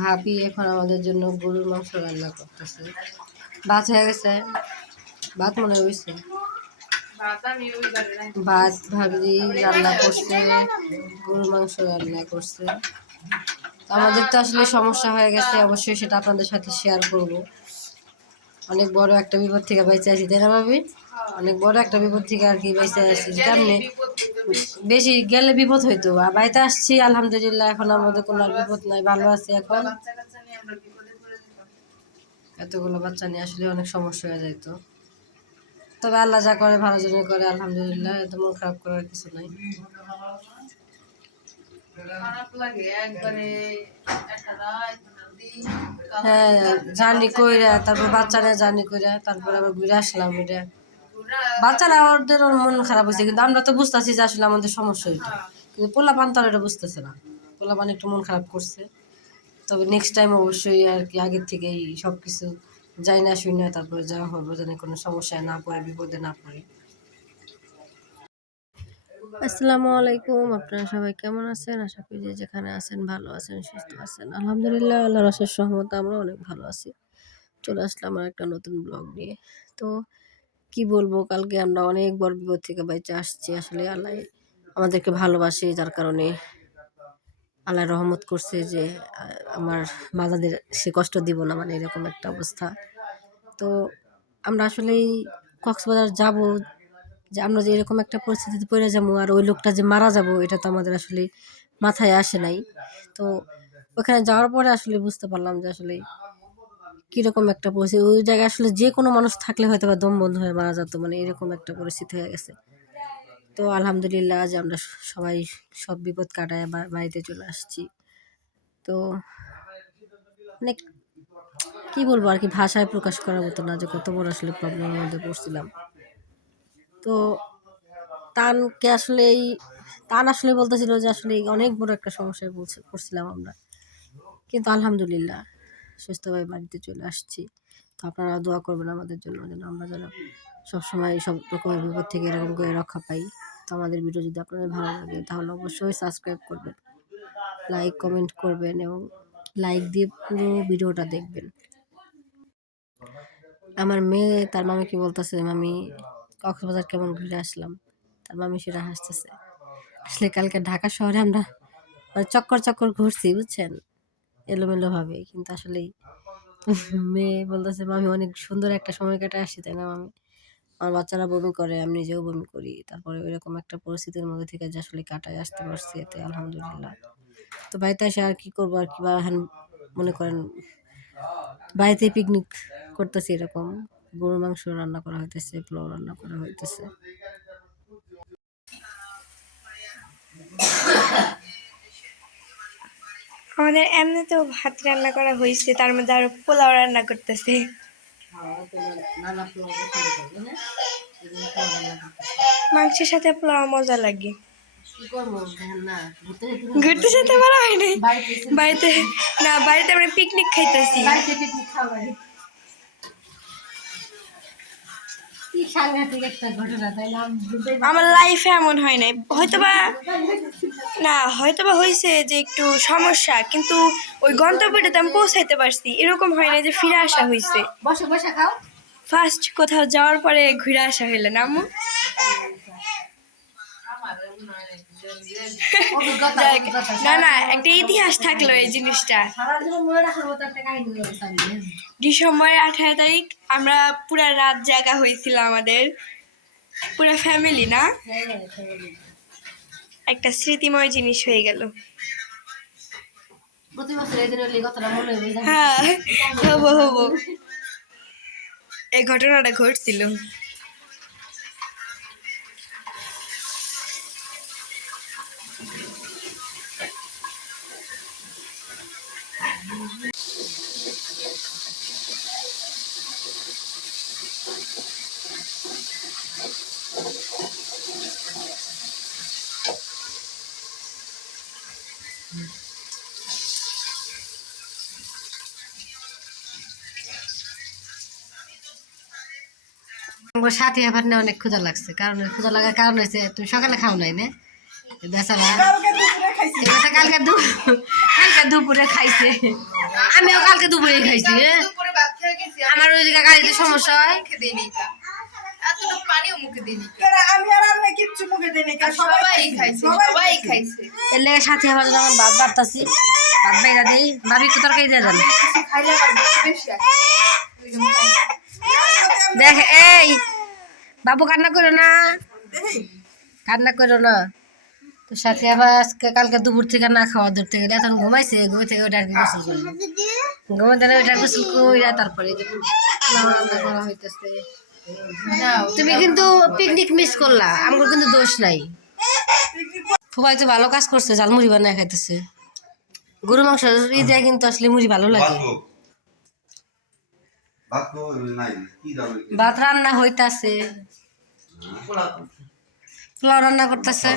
ভাবি এখন আমাদের জন্য গরুর মাংস রান্না করতেছে। ভাত হয়ে গেছে, ভাত মনে হয়েছে, ভাত ভাবি রান্না করছে, গরুর মাংস রান্না করছে। আমাদের তো আসলে সমস্যা হয়ে গেছে, অবশ্যই সেটা আপনাদের সাথে শেয়ার করব। অনেক বড় একটা বিপদ থেকে বেঁচে আছি, তাই না ভাবি? অনেক বড় একটা বিপদ থেকে আর কি বেঁচে আছি। কেমনে বেশি গেলে বিপদ হইতো, আর বাড়িতে আসছি আলহামদুলিল্লাহ, এখন আমাদের কোনো আর বিপদ নাই, ভালো আছে। এখন এতগুলো বাচ্চা নিয়ে আসলে অনেক সমস্যা হয়ে যাইতো, তবে আল্লাহ যা করে ভালো জন্য করে, আলহামদুলিল্লাহ। এত মন খারাপ করার কিছু নাই। হ্যাঁ, জার্নি কইরা তারপর বাচ্চারা জার্নি কইরা তারপর আবার ঘুরে আসলাম। এটা বাচ্চারা ওদের মন খারাপ হয়েছে, কিন্তু আমরা তো বুঝতেছি যে আসলে আমাদের সমস্যা হইতো, কিন্তু পোলাপান তো আর এটা বুঝতেছে না। পোলাপান একটু মন খারাপ করছে, তবে নেক্সট টাইম অবশ্যই আর কি আগের থেকেই সব কিছু যাই না শুই না তারপরে যাওয়া হবে, যেন কোনো সমস্যায় না পড়ে, বিপদে না পড়ে। আসসালামু আলাইকুম, আপনারা সবাই কেমন আছেন? আশা করি যে যেখানে আছেন ভালো আছেন, সুস্থ আছেন। আলহামদুলিল্লাহ, আল্লাহর অশেষ রহমতে আমরা অনেক ভালো আছি। চলে আসলাম আমার একটা নতুন ব্লগ নিয়ে। তো কি বলবো, কালকে আমরা অনেক বড় বিপদ থেকে বাইচে আসছি। আসলে আল্লাহ আমাদেরকে ভালোবাসে, যার কারণে আল্লাহ রহমত করছে যে আমার বাজাদের সে কষ্ট দিব না, মানে এরকম একটা অবস্থা। তো আমরা আসলেই কক্সবাজার যাব, যে আমরা যে এরকম একটা পরিস্থিতিতে পড়ে যাবো আর ওই লোকটা যে মারা যাব, এটা তো আমাদের আসলে মাথায় আসে নাই। তো ওখানে যাওয়ার পরে আসলে বুঝতে পারলাম যে আসলে কীরকম একটা পরিস্থিতি। ওই জায়গায় আসলে যে কোনো মানুষ থাকলে হয়তো বা দম বন্ধ হয়ে মারা যেত, মানে এরকম একটা পরিস্থিতি হয়ে গেছে। তো আলহামদুলিল্লাহ যে আমরা সবাই সব বিপদ কাটায় বাড়িতে চলে আসছি। তো অনেক কী বলবো আর কি, ভাষায় প্রকাশ করার মতো না যে কত বড় আসলে প্রবলেমের মধ্যে পড়ছিলাম। তো টান আসলে বলতেছিল যে আসলে অনেক বড় একটা সমস্যায় পড়ছিলাম আমরা, কিন্তু আলহামদুলিল্লাহ সুস্থভাবে বাড়িতে চলে আসছি। তো আপনারা দোয়া করবেন আমাদের জন্য, যেন আমরা যেন সবসময় সব রকমের বিপদ থেকে এরকম করে রক্ষা পাই। তো আমাদের ভিডিও যদি আপনাদের ভালো লাগে তাহলে অবশ্যই সাবস্ক্রাইব করবেন, লাইক কমেন্ট করবেন এবং লাইক দিয়ে পুরো ভিডিওটা দেখবেন। আমার মেয়ে তার মামিকে বলতেছে, মামি কক্সবাজার কেমন ঘুরে আসলাম। তার মামি সেটা হাসতেছে। আসলে কালকে ঢাকা শহরে আমরা চক্কর ঘুরছি, বুঝছেন, এলোমেলো ভাবে, কিন্তু আসলেই মেয়ে বলতেছে, মামি অনেক সুন্দর একটা সময় কাটে আসছি, তাই না মামি? আমার বাচ্চারা বমি করে, আমি নিজেও বমি করি, তারপরে ওইরকম একটা পরিস্থিতির মধ্যে থেকে যে আসলে কাটায় আসতে পারছি, এতে আলহামদুলিল্লাহ। তো বাড়িতে এসে আর কি করবো, আর কি বা মনে করেন বাড়িতে পিকনিক করতেছি, এরকম গরুর মাংস রান্না করা হইতেছে, পোলাও রান্না করা হইতেছে। আমাদের এমনিতেও ভাত রান্না করা হয়েছে, তার মধ্যে আরো পোলাও রান্না করতেছে। মাংসের সাথে পোলাও মজা লাগে। ঘুরতে যেতে পারা হয় নাই বাড়িতে, না বাড়িতে আমরা পিকনিক খাইতেছি। আমার লাইফে এমন হয় নাই, হয়তোবা না, হয়তোবা হয়েছে যে একটু সমস্যা, কিন্তু ওই গন্তব্যটাতে আমি পৌঁছাইতে পারছি, এরকম হয় না যে ফিরে আসা হয়েছে। ফার্স্ট কোথাও যাওয়ার পরে ঘুরে আসা হইলে না আম্মু? না না, একটা ইতিহাস থাকলো এই জিনিসটা। ডিসেম্বরের 18 তারিখ আমরা পুরা রাত জাগা হয়েছিল, আমাদের পুরা ফ্যামিলি, না একটা স্মৃতিময় জিনিস হয়ে গেল। হ্যাঁ, হবো হবো, এই ঘটনাটা ঘটছিল। সাথে আবার না অনেক ক্ষুধা লাগছে, কারণ ক্ষুধা লাগার কারণ হয়েছে তুমি সকালে খাও নাই না বেচারা, কালকে কালকে দুপুরে খাইছে, আমিও কালকে দুপুরে খাইছি। আমার ওই জায়গায় গাড়িতে সমস্যা হয়। এলে সাথে আমার জন্য ভাত বাড়তাছি, ভাত বাইরা দেই, ভাবি তো তরকারি দিয়ে দেন। দেখ এই বাবু কান্না করো না, কান্না করো না। তো সাথে আবার আজকে কালকে দুপুর থেকে না খাওয়া ধরতে গেলে এখন ঘুমাইছে, ঘুম থেকে ওটা আর কি গোসল করে ঘুমাতে ওইটা গোসল কইরা তারপরে রান্না করা হইতেছে। তুমি কিন্তু পিকনিক মিস করলা, আমার কিন্তু দোষ নাই। সবাই তো ভালো কাজ করছে, জাল মুড়ি বানায় খাইতেছে। গরু মাংস দিয়ে কিন্তু আসলে মুড়ি ভালো লাগে। ভাত রান্না হইতাছে, পোলাও রান্না করতেছে।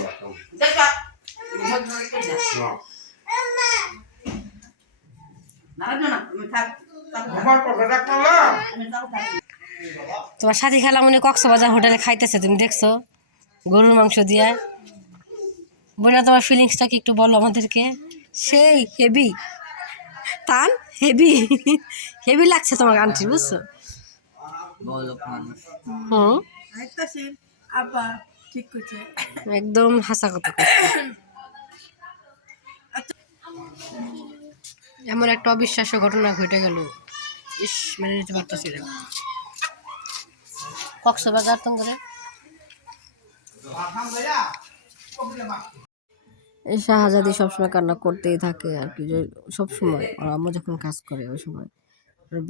তোমার সাথী খেলা মনে কক্সবাজার হোটেলে খাইতেছে, তুমি দেখছো গরুর মাংস দিয়া। বোনা তোমার ফিলিংসটা কি একটু বলো আমাদেরকে। সেই হেভি টান, হেভি হেভি লাগছে তোমার আন্টি, বুঝছো? হুম, একদম হাসা কথা। এমন একটা অবিশ্বাস্য ঘটনা ঘটে গেল, ইস মেনে নিতে পারতেছিলাম। কক্সবাজার তোমাদের এই শাহজাদি সবসময় কান্না করতেই থাকে আর কি, যে সবসময় আম্মা যখন কাজ করে ওই সময়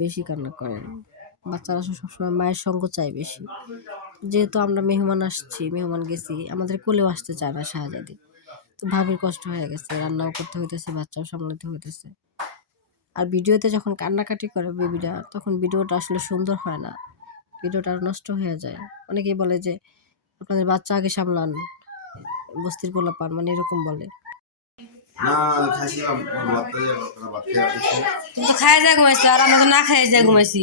বেশি কান্না করে। বাচ্চারা সবসময় মায়ের সঙ্গ চায় বেশি। যেহেতু আমরা মেহমান আসছি, মেহমান গেছি, আমাদের কোলেও আসতে চায় না শাহজাদি। তো ভাবির কষ্ট হয়ে গেছে, রান্নাও করতে হইতেছে, বাচ্চাও সামলাতে হইতেছে। আর ভিডিওতে যখন কান্নাকাটি করে বেবিটা, তখন ভিডিওটা আসলে সুন্দর হয় না, ভিডিওটা নষ্ট হয়ে যায়। অনেকেই বলে যে আপনাদের বাচ্চা আগে সামলান, বস্তির পোলাপান, মানে এরকম বলে। তুমি তো খাই যায় ঘুমাইছো, আর আমরা তো না খাই যায় ঘুমাইছি।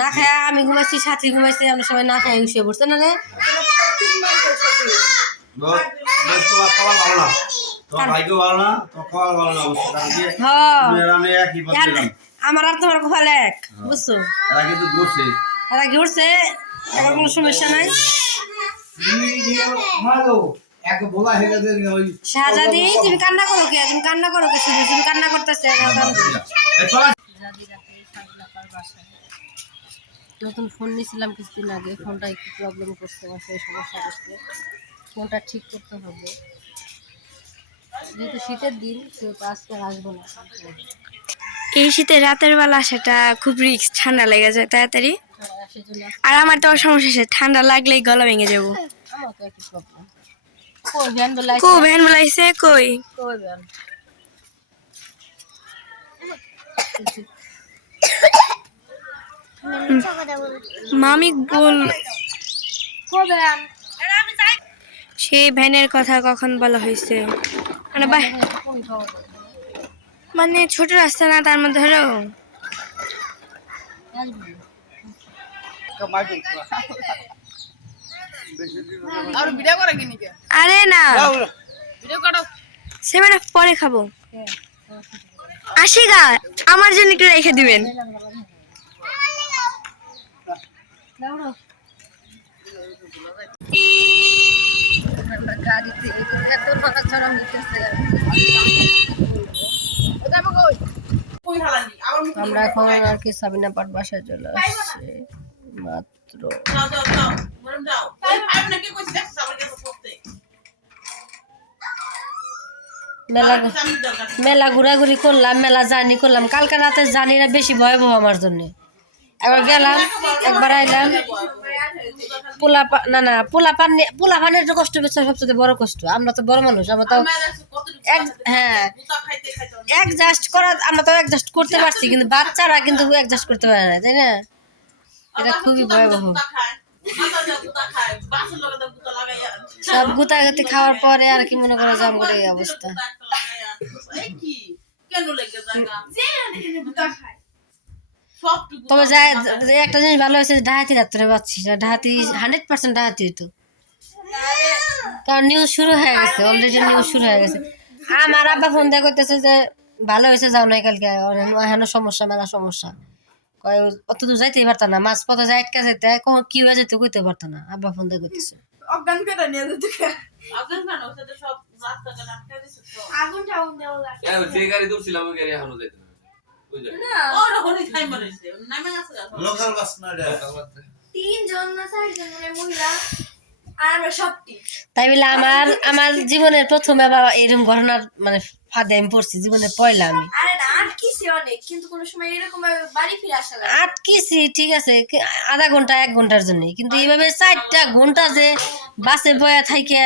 না খাই আমি ঘুমাইছি, সাথী ঘুমাইছি, আমরা সবাই না খাই শুয়ে পড়ছে না রে। আমার আর তোমার কপাল এক, বুঝছো? এরা কি উঠছে, এবার কোনো সমস্যা নাই। শাহজাদি তুমি কান্না করো কে, তুমি কান্না করো কে, শুধু তুমি কান্না করতেছে। নতুন ফোন নিয়েছিলাম কিছুদিন আগে, ফোনটা একটু প্রবলেম করতে পারছে, সমস্যা করছে, ফোনটা ঠিক করতে হবে। যেহেতু শীতের দিন সেহেতু আজকে আসবো না। এই শীতে রাতের বেলা সেটা খুব রিস্ক, ঠান্ডা লেগে যায় তাড়াতাড়ি। আর আমার তো সমস্যা আছে, ঠান্ডা লাগলেই গলা ভেঙে যাবো। আমার তো একই প্রবলেম। কই ভ্যান বলাইছে, কই ভ্যান বলাইছে, কই কই ভ্যান মামি বল, কই ভ্যান সেই ভ্যানের কথা কখন বলা হয়েছে? মানে মানে ছোট রাস্তা না, তার মধ্যে হলো আরে না, 7 পরে খাবো। আসি গা, আমার জন্য একটু রেখে দিবেন। আমরা এখন আর কি সাবিনা পাট বাসায় চলে আসছে মাত্র। মেলা ঘোরাঘুরি করলাম, মেলা জার্নি করলাম। কালকে রাতে জার্নিটা বেশি ভয়াবহ আমার জন্য। একবার গেলাম, একবার আইলাম। পোলাপানের তো কষ্ট পেয়েছে, সবচেয়ে বড় কষ্ট। আমরা তো বড় মানুষ, আমরা তো হ্যাঁ অ্যাডজাস্ট করা, আমরা তো অ্যাডজাস্ট করতে পারছি, কিন্তু বাচ্চারা কিন্তু অ্যাডজাস্ট করতে পারে না, তাই না? এটা খুবই ভয়াবহ। সব গুতাগুতি খাওয়ার পরে আর কি মনে করো যে আমার এই অবস্থা। তবে একটা জিনিস ভালো হয়েছে, ডাহাতি রাত্রে পাচ্ছি, ডাহাতি 100% ডাহাতি হইতো। কারণ নিউজ শুরু হয়ে গেছে, অলরেডি নিউজ শুরু হয়ে গেছে। আমার আব্বা ফোন দিয়ে কইতেছে যে ভালো হয়েছে যাও নাই কালকে এখানে সমস্যা মেলা সমস্যা কয় অত দূর যাইতেই পারত না মাছ পথে যাই আটকা যেতে কি হয়ে যেতে কইতে পারত না আব্বা ফোন দিয়ে কইতেছে অজ্ঞান করে নিয়ে যেতে আগুন কেন ওটা তো সব রাস্তাটা আটকে দিছে তো আগুন টাউন দেওয়া লাগে যে গাড়ি দৌড়ছিলাম ওই গাড়ি এখনো যাইতে না বুঝলে না ওর হনি টাইম মারছে নামে আছে লোকাল বাস না রে তিনজন না চারজন মানে মহিলা আর আমরা সবটি তাই বলে আমার জীবনের প্রথম বাবা এরকম ঘটনার মানে ফাঁদে আমি পড়ছি জীবনের পয়লা আমি আরে না আটকিছি অনেক কিন্তু কোনো সময় এরকম ভাবে বাড়ি ফিরে আসা লাগে আটকিছি ঠিক আছে আধা ঘন্টা 1 ঘন্টার জন্য কিন্তু এইভাবে 4টা ঘন্টা যে বাসে বয়া থাইকে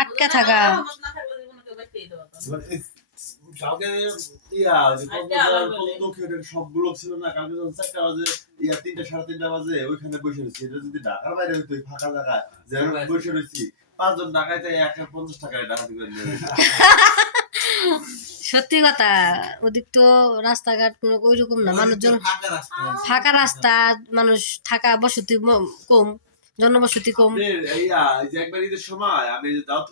আটকা থাকা না থাকলে জীবনে কেউ বাইতে দিতে পারতো কালকে সবগুলো ছিল না কালকে যখন 4টা বাজে 3টা 3:30 বাজে ওইখানে বসে রয়েছি এটা যদি ঢাকার বাইরে হইতো ফাঁকা জায়গায় যেমন বসে রয়েছি 5 জন ঢাকাইতে 150 টাকায় ডাকাতি করে নিয়ে সত্যি কথা ওদিক তো রাস্তাঘাট কোনো ওইরকম না মানুষজন ফাঁকা রাস্তা ফাঁকা রাস্তা মানুষ থাকা বসতি কম জনবসতি কম এই যে একবার ঈদের সময় আমি দাওয়াত